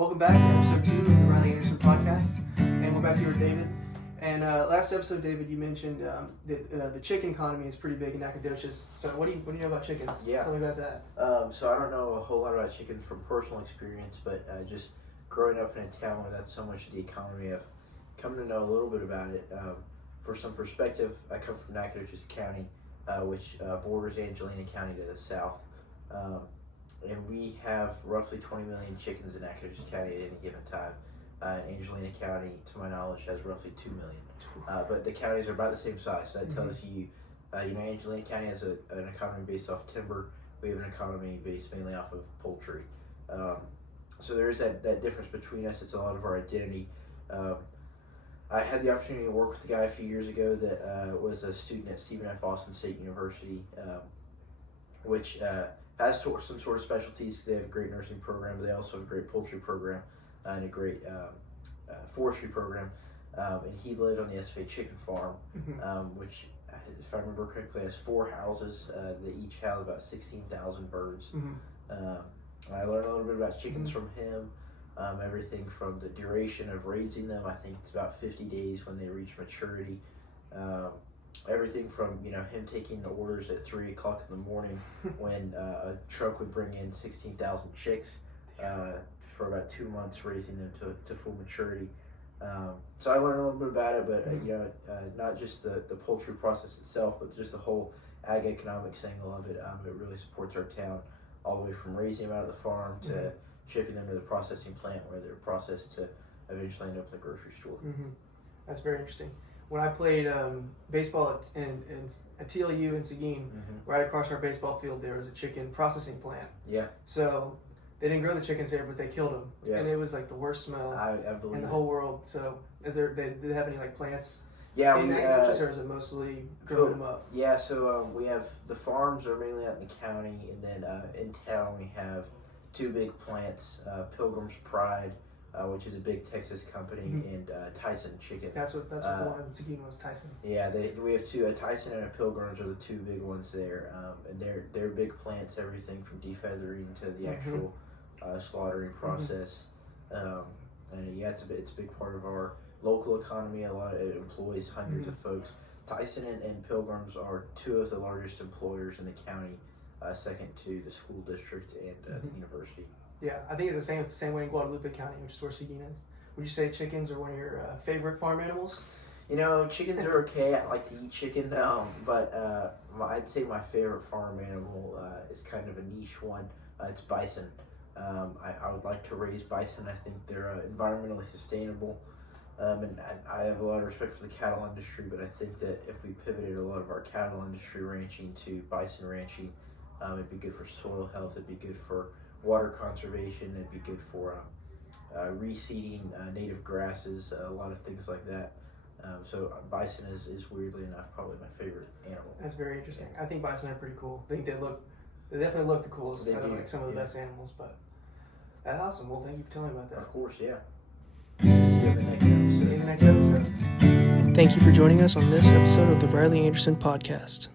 Welcome back to episode 2 of the Riley Anderson podcast, and we're back here with David. And last episode, David, you mentioned that the chicken economy is pretty big in Nacogdoches. So what do you know about chickens? Yeah. Tell me about that. So I don't know a whole lot about chickens from personal experience, but just growing up in a town where that's so much of the economy, I've come to know a little bit about it. For some perspective, I come from Nacogdoches County, which borders Angelina County to the south. And we have roughly 20 million chickens in Nacogdoches County at any given time. And Angelina County, to my knowledge, has roughly 2 million. But the counties are about the same size. So that tells you, Angelina County has an economy based off timber. We have an economy based mainly off of poultry. So there is that difference between us. It's a lot of our identity. I had the opportunity to work with a guy a few years ago that was a student at Stephen F. Austin State University, which has some sort of specialties. They have a great nursing program, but they also have a great poultry program and a great forestry program. And he lived on the SFA chicken farm, which, if I remember correctly, has 4 houses that each have about 16,000 birds. I learned a little bit about chickens from him. Everything from the duration of raising them. I think it's about 50 days when they reach maturity. Everything from him taking the orders at 3 o'clock in the morning when a truck would bring in 16,000 chicks for about 2 months, raising them to full maturity. So I learned a little bit about it, but not just the poultry process itself, but just the whole ag economics angle of it. It really supports our town, all the way from raising them out of the farm to shipping them to the processing plant where they're processed to eventually end up in the grocery store. That's very interesting. When I played baseball at TLU in Seguin, right across our baseball field, there was a chicken processing plant. Yeah. So they didn't grow the chickens there, but they killed them. Yeah. And it was like the worst smell I believe in the whole world. So do they have any plants? Yeah, in Nacogdoches, or is it mostly growing them up? Yeah, so we have the farms are mainly out in the county, and then in town we have 2 big plants, Pilgrim's Pride, which is a big Texas company, and Tyson Chicken. That's what the one in Seguin was, Tyson. Yeah, we have 2, a Tyson and a Pilgrim's are the 2 big ones there, and they're big plants, everything from defeathering to the actual slaughtering process, and yeah, it's a big part of our local economy. It employs hundreds of folks. Tyson and Pilgrim's are 2 of the largest employers in the county, second to the school district and the university. Yeah, I think it's the same way in Guadalupe County, which is where Seguin is. Would you say chickens are one of your favorite farm animals? Chickens are okay. I like to eat chicken, but I'd say my favorite farm animal is kind of a niche one. It's bison. I would like to raise bison. I think they're environmentally sustainable. And I have a lot of respect for the cattle industry, but I think that if we pivoted a lot of our cattle industry ranching to bison ranching, it'd be good for soil health, it'd be good for water conservation, it'd be good for reseeding native grasses, a lot of things like that. So bison is weirdly enough probably my favorite animal. That's very interesting. I think bison are pretty cool. I think they definitely look the coolest. They kind do, of like some of the best animals, but that's awesome. Well, thank you for telling me about that. Of course, yeah. See you in the next episode. See you in the next episode. Thank you for joining us on this episode of the Riley Anderson podcast.